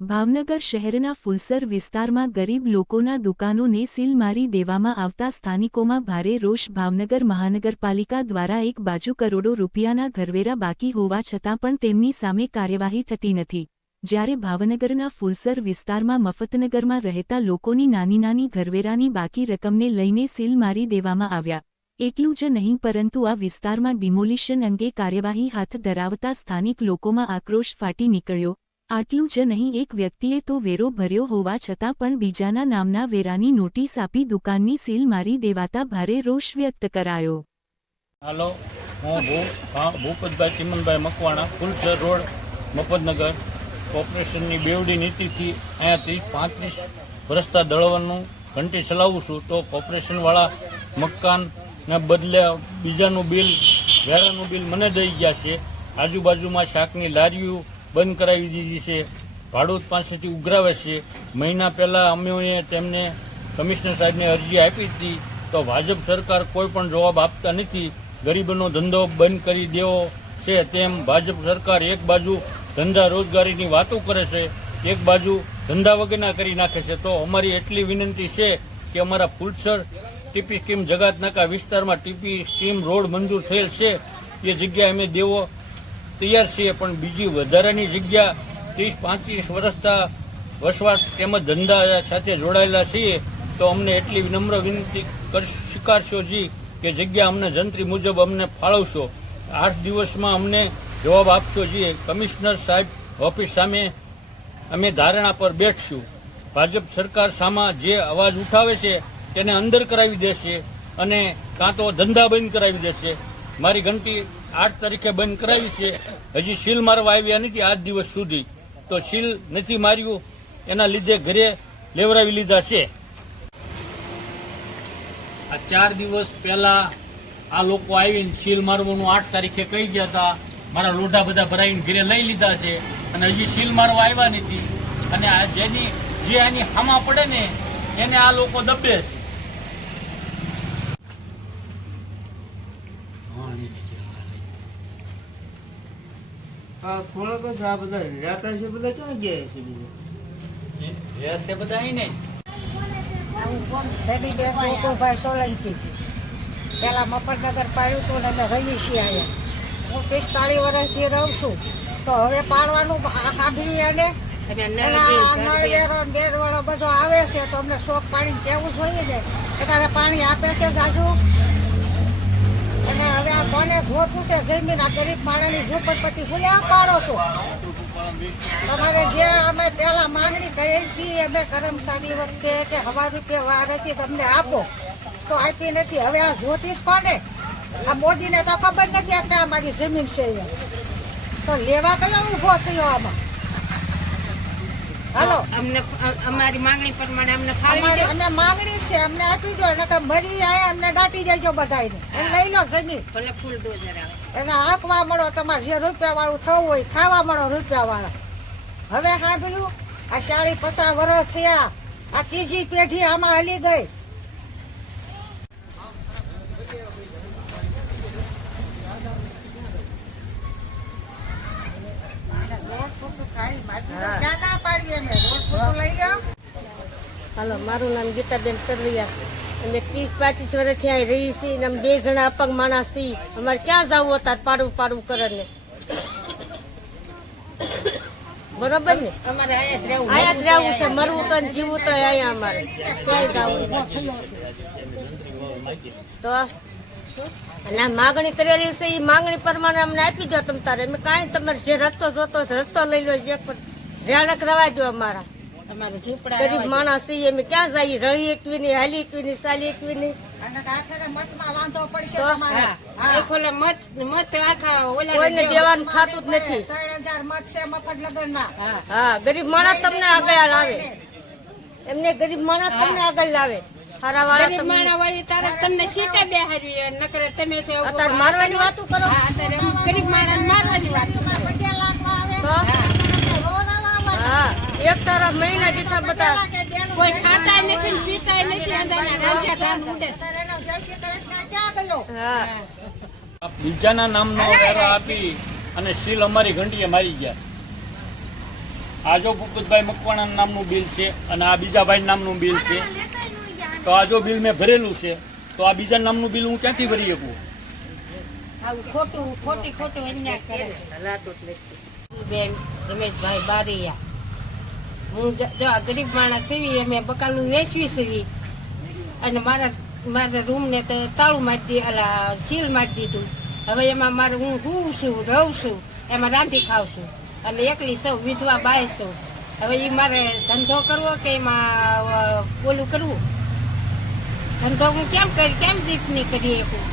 ભાવનગર શહેરના ફુલસર વિસ્તારમાં ગરીબ લોકોના દુકાનોને સીલ મારી દેવામાં આવતા સ્થાનિકોમાં ભારે રોષ. ભાવનગર મહાનગરપાલિકા દ્વારા એક બાજુ કરોડો રૂપિયાના ઘરવેરા બાકી હોવા છતાં પણ તેમની સામે કાર્યવાહી થતી નથી. જ્યારે ભાવનગરના ફુલસર વિસ્તારમાં મફતનગરમાં રહેતા લોકોની નાની નાની ઘરવેરાની બાકી રકમને લઈને સીલ મારી દેવામાં આવ્યા. એટલું જ નહીં, પરંતુ આ વિસ્તારમાં ડિમોલિશન અંગે કાર્યવાહી હાથ ધરાવતા સ્થાનિક લોકોમાં આક્રોશ ફાટી નીકળ્યો. આટલું જ નહીં, એક વ્યક્તિએ તો વેરો ભર્યો હોવા છતાં પણ બીજાના નામના વેરાની નોટિસ આપી દુકાનની સીલ મારી દેવાતા ભારે રોષ વ્યક્ત કરાયો. હાલો, હું ભૂપતભાઈ ચિમનભાઈ મકવાણા, ફુલસર રોડ, મફતનગર. કોર્પોરેશનની બેવડી નીતિથી અહીંયા ત્રીસ પાંત્રીસ રસ્તા દળવાનું ઘંટી ચલાવું છું તો કોર્પોરેશનવાળા મકાનના બદલે બીજાનું બિલ, વેરાનું બિલ મને દઈ ગયા છે. આજુબાજુમાં શાકની લારીઓ બંધ કરાવી દીધી છે. ભાડૂત પાસેથી ઉઘરાવે છે. મહિના પહેલાં અમે તેમને કમિશનર સાહેબને અરજી આપી હતી. તો ભાજપ સરકાર કોઈ પણ જવાબ આપતા નથી. ગરીબોનો ધંધો બંધ કરી દેવો છે તેમ ભાજપ સરકાર એક બાજુ ધંધા રોજગારીની વાતો કરે છે, એક બાજુ ધંધા વગરના કરી નાખે છે. તો અમારી એટલી વિનંતી છે કે અમારા ફૂલસર ટીપી સ્કીમ જગાતનાકા વિસ્તારમાં ટીપી સ્કીમ રોડ મંજૂર થયેલ છે. એ જગ્યાએ અમે દેવો તૈયાર છીએ, પણ બીજી વધારાની જગ્યા ત્રીસ, પાંત્રીસ વર્ષતા વસવાટ તેમજ ધંધા સાથે જોડાયેલા છીએ, તો અમને એટલી વિનમ્ર વિનંતી કર- સ્વીકારશો જી કે જગ્યા અમને જંત્રી મુજબ અમને ફાળવશો. આઠ દિવસમાં અમને જવાબ આપશો જી. કમિશનર સાહેબ ઓફિસ સામે અમે ધારણા પર બેઠશું. ભાજપ સરકાર સામા જે અવાજ ઉઠાવે છે, તેને અંદર કરાવી દેશે અને કાં તો ધંધા બંધ કરાવી દેશે. મારી ઘંટી આઠ તારીખે બંધ કરાવી છે. હજી સીલ મારવા આવ્યા નથી આજ દિવસ સુધી. તો સીલ નથી માર્યું, એના લીધે ઘરે લેવરાવી લીધા છે. આ ચાર દિવસ પહેલા આ લોકો આવીને સીલ મારવાનું આઠ તારીખે કહી ગયા હતા. મારા લોઢા બધા ભરાઈને ઘરે લઈ લીધા છે અને હજી સીલ મારવા આવ્યા નથી. અને આ જેની જે આની હામા પડે ને, એને આ લોકો દબે છે. આ આ બધા રહેતા છે બધા ક્યાં ગયા છે બીજા? રહેશે બધા અહીં ને? બેબી સોલંકી. પેલા મફતનગર પાડ્યું હતું ને અમે રહીએ છીએ અહીંયા. હું પિસ્તાળીસ વર્ષથી રહું છું. તો હવે પાડવાનું કાઢ્યું એને આ બધો આવે છે તો અમને શોખ પાણી કેવું જોઈએ ને? અત્યારે પાણી આપે છે જાજુ? અને હવે આ કોને જોતું છે જમીન આ ગરીબ માણસની ઝૂંપડપટ્ટી ભૂલે આ પાડો તમારે જે અમે પહેલાં માંગણી કરી હતી અમે કરમસાની વખતે કે હવા રૂપે વાર હતી તમને આપો. તો આપી નથી. હવે આ જ્યોતિષ કોને? આ મોદીને તો ખબર નથી કે આ મારી જમીન છે. તો લેવા કયો ઊભો થયો આમાં? હાલો. અમને અમારી માંગણી પ્રમાણે અમને ફાળવી દો. અમે માંગણી છે અમને આપી દો નકર મરી આયા અમને દાટી જાયજો બધાયને. એ લઈ લો જમીન. ભલે ફૂલ ડોઝર આવે એને હાંકવા મળો તમારે જે રૂપિયા વાળું થવું હોય ખાવા મળો રૂપિયા વાળા હવે સાંભળ્યું? આ ચાળી પચાસ વર્ષ થયા. આ ત્રીજી પેઢી આમાં હલી ગઈ. ના પાડીએ અમે રોડ ફૂટું લઈ લો હાલો મારું નામ ગીતાબેન સરવૈયા. અમે ત્રીસ પાંત્રીસ વર્ષથી અહીં રહી છીએ અને અમે બે જણા અપંગ માણસ છીએ. અમારે ક્યાં જવું હતા પાડવું પાડવું કરે ને બરોબર ને? અમારે અહીંયા જ રહેવું. છે મરવું તો ને જીવવું તો અહીંયા અમારે. ક્યાંય જવું તો અને માગણી કરેલી છે એ માગણી પ્રમાણે અમને આપી દો તમ તારે. અમે કાંઈ તમારે જે રસ્તો જોતો રસ્તો લઈ લો જે પણ રેણક રવા દો અમારા. ઝૂંપડા ગરીબ માણસ છીએ અમે ક્યાં જઈએ રળી એકવી ની હાલી એકવી ની સાલી એકવી ની. અને આખરે મતમાં વાંધો પડશે તો? તમારે. હા. એક ઓલા મત મત આખા ઓલા કોઈને દેવાનું થતું જ નથી. ત્રણ હજાર મત છે મફતનગરના હા. હા ગરીબ માણસ તમને આગળ લાવે. એમને ગરીબ માણસ તમને આગળ લાવે. સારા વાળા ગરીબ તમને તારે તમને સીટા બેહારવી નકરે તમે મારવાની વાતો કરો. ગરીબ માણસ મારવાની વાત. હા એક તરફ મહિના જીથા બધા કોઈ ખાતા નથી ને પીતા નથી અંદરના રાંધ્યા ધાન ઉડે. હા. બીજાના નામનો વેરો આપી અને સીલ અમારી ઘંટીએ મારી ગયા. આજો જો ભૂપતભાઈ મકવાણા નામનું બિલ છે અને આ બીજા ભાઈ નામનું બિલ છે. તો આ જો બિલ મેં ભરેલું છે. તો આ બીજા નામનું બિલ હું ક્યાંથી ભરી શકું? ખોટું ખોટી ખોટું અન્યાય કરે. બેન રમેશભાઈ બારૈયા. હું જો ગરીબ માણસ સીવી અમે બકાલું વેચવી સીવી અને મારા મારા રૂમને તો તાળું મારી અલા સીલ મારી દીધું. હવે એમાં મારે હું હું છું, રહું છું, એમાં રાંધી ખાઉં છું. અને એકલી સૌ વિધવા બાય છું. હવે એ મારે ધંધો કરવો કે એમાં ઓલું કરવું? ધંધો હું કેમ કરી કેમ રીતની કરી શકું?